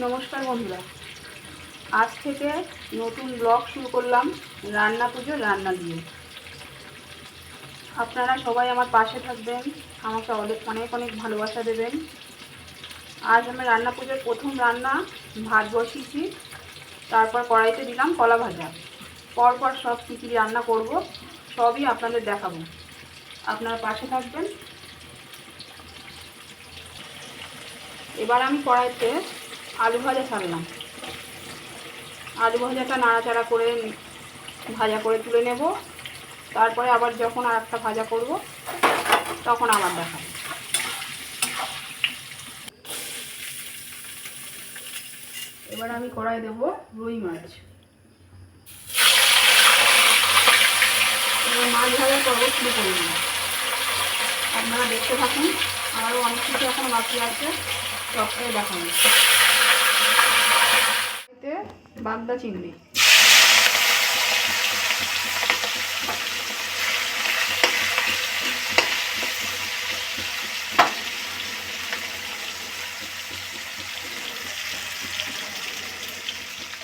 নমস্কার বন্ধুরা, আজ থেকে নতুন ব্লগ শুরু করলাম রান্না পুজো রান্না দিয়ে। আপনারা সবাই আমার পাশে থাকবেন, আমাকে অনেক অনেক ভালোবাসা দেবেন। আজ আমি রান্না পুজোর প্রথম রান্না ভাত বসিয়েছি, তারপর কড়াইতে দিলাম কলা ভাজা। পরপর সব কী কী রান্না করব সবই আপনাদের দেখাবো, আপনারা পাশে থাকবেন। এবার আমি কড়াইতে আলু ভাজা ছাড়লাম। আলু ভাজাটা নাড়াচাড়া করে ভাজা করে তুলে নেব, তারপরে আবার যখন আর একটা ভাজা করব তখন আবার দেখাবো। এবার আমি কড়াই দেব রুই মাছ। মাছ ভাজার পর্ব শুরু করে দিন, আপনারা দেখতে থাকুন। আরও অনেক কিছু এখন বাকি আছে, সবটাই দেখাবো। এতে বাগদা চিংড়ি,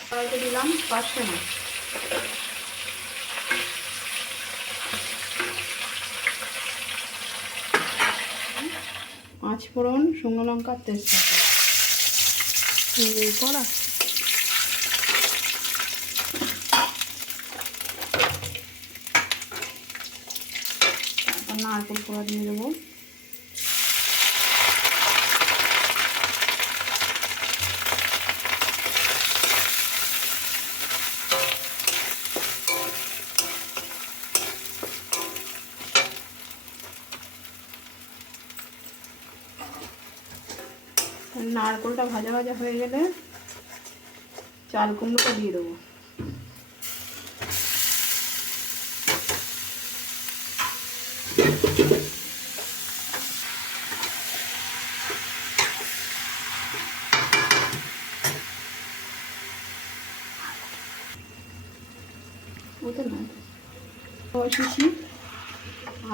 কড়াইতে দিলাম পাঁচশো মাছ। পাঁচ ফোড়ন, শুকনো লঙ্কা, তেজপাতা কড়া। নারকেল কোড়া দিয়ে দেবো। নারকেলটা ভাজা ভাজা হয়ে গেলে চাল কুমড়োটা দিয়ে দেবো। বসিয়েছি,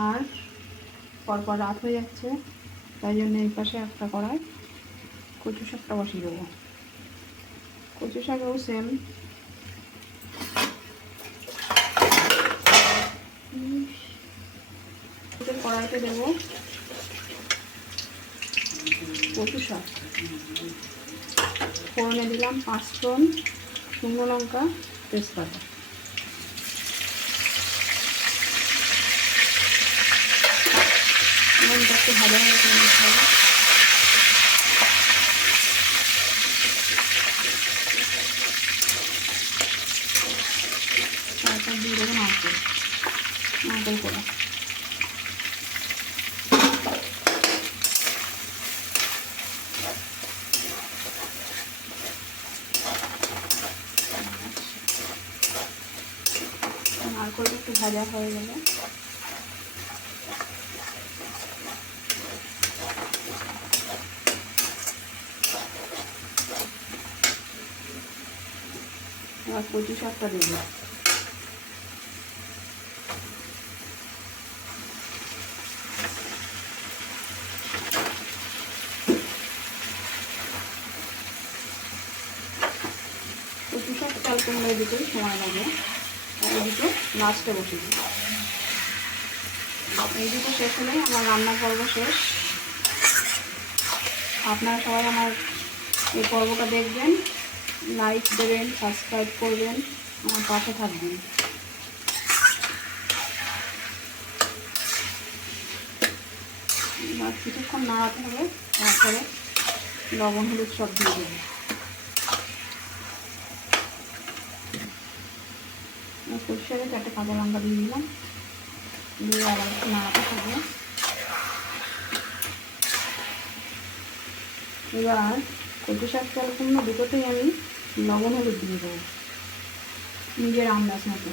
আর পরপর রাত হয়ে যাচ্ছে, তাই জন্য এই পাশে একটা কড়াই কচু শাকটা বসিয়ে দেবো। কচু শাকেও সেম কড়াইতে দেবো কচু শাক। ফোড়নে দিলাম পাঁচফোড়ন, শুকনো লঙ্কা, তেজপাতা। একটু ভালো ভালো করে নিতে হবে। তারপর দিয়ে দেবো নারকেল কোড়া। নারকেলটা একটু ভাজা হয়ে গেলে এবার কচু শাকটা দেবো। কচু শাক চাল কুমড়ো দিতেই সময় লাগে, আর এই দুটো লাস্টে বসে দিই। এই দুটো শেষ হলেই আমার রান্না পর্ব শেষ। আপনারা সবাই আমার এই পর্বটা দেখবেন, লাইক দেবেন, সাবস্ক্রাইব করবেন, আমার পাশে থাকবেন। এবার কিছুক্ষণ নাড়াতে হবে, তারপরে লবণ হলুদ সব দিয়ে দেবো। সরষে চারটে কাঁচা লঙ্কা দিয়ে দিলাম, দিয়ে আবার একটু নাড়াতে হবে। এবার কচু শাক চাল কুমড়ো দুটোতেই আমি লবণ হলুদ দিয়ে দেবো নিজের আন্দাজ মতো।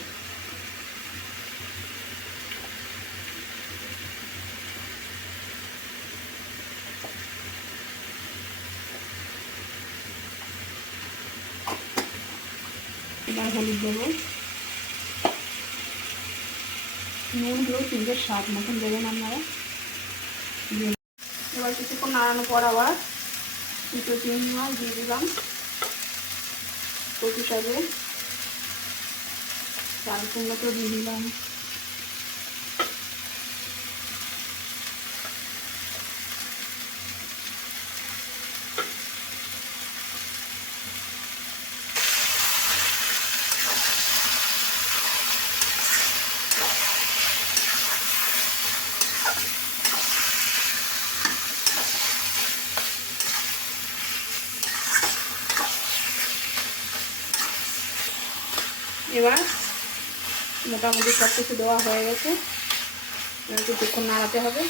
এবার হলুদ দেবো, নুন হলুদ নিজের স্বাদ মতন দেবেন আপনারা। এবার কিছুক্ষণ নাড়ানোর পর আবার দুটো চিংড়ি মাছ দিয়ে দিলাম, কচু শাকে চাল কুমড়ো দিয়ে দিলাম, এবার মোটামুটি সব কিছু দেওয়া হয়ে গেছে, এবার কিছুক্ষণ নাড়াতে হবে।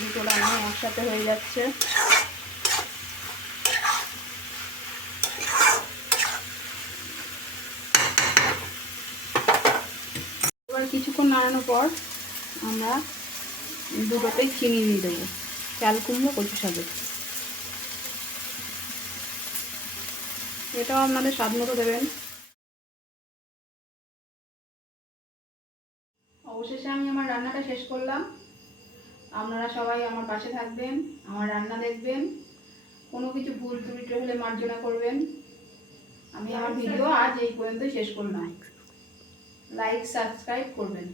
দুটো রান্না একসাথে হয়ে যাচ্ছে। এবার কিছুক্ষণ নাড়ানোর পর আমরা দুটোতেই চিনি দিয়ে দেবো, চাল কুমড়ো কচু শাকে। এটাও আপনাদের স্বাদ মতো দেবেন। অবশেষে আমি আমার রান্নাটা শেষ করলাম। আপনারা সবাই আমার পাশে থাকবেন, আমার রান্না দেখবেন, কোনো কিছু ভুল ত্রুটি হলে মার্জনা করবেন। আমি আমার ভিডিও আজ এই পর্যন্ত শেষ করলাম। লাইক সাবস্ক্রাইব করবেন।